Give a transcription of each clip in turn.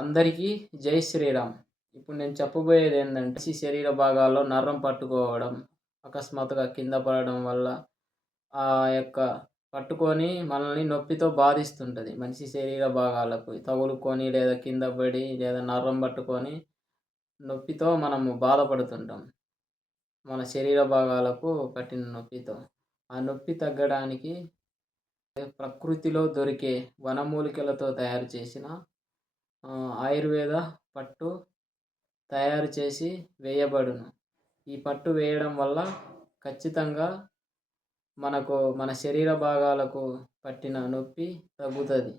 అందరికీ జై శ్రీరామ్. ఇప్పుడు నేను చెప్పబోయేది ఏంటంటే మనిషి శరీర భాగాల్లో నరం పట్టుకోవడం అకస్మాత్తుగా కింద పడడం వల్ల ఆ యొక్క పట్టుకొని మనల్ని నొప్పితో బాధిస్తుంటుంది. మనిషి శరీర భాగాలకు తగులుకొని లేదా కింద పడి లేదా నరం పట్టుకొని నొప్పితో మనము బాధపడుతుంటాం. మన శరీర భాగాలకు పట్టిన నొప్పితో. ఆ నొప్పి తగ్గడానికి ప్రకృతిలో దొరికే వనమూలికలతో తయారు చేసిన ఆయుర్వేద పట్టు తయారు చేసి వేయబడును. ఈ పట్టు వేయడం వల్ల ఖచ్చితంగా మనకు మన శరీర భాగాలకు పట్టిన నొప్పి తగ్గుతుంది.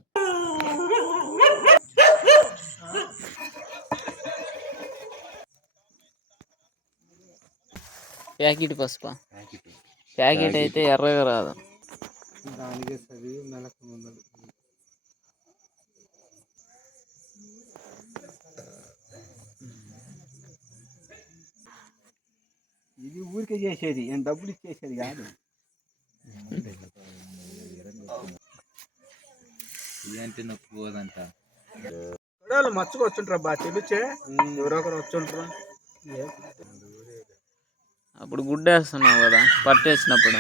ప్యాకెట్ పసుప? ప్యాకెట్. అయితే ఎర్రగా రాదు. దానికే చదివి ఇది ఊరికే చేసేది ఏం డబ్బులు ఇచ్చేసేది కాదు. ఇదంటే నొప్పి పోదంట? వాళ్ళు మచ్చుకు వచ్చుంటారు బా తెలిచే ఎవరో ఒకరు వచ్చుంటారు అప్పుడు గుడ్డేస్తున్నావు కదా పట్టేసినప్పుడు.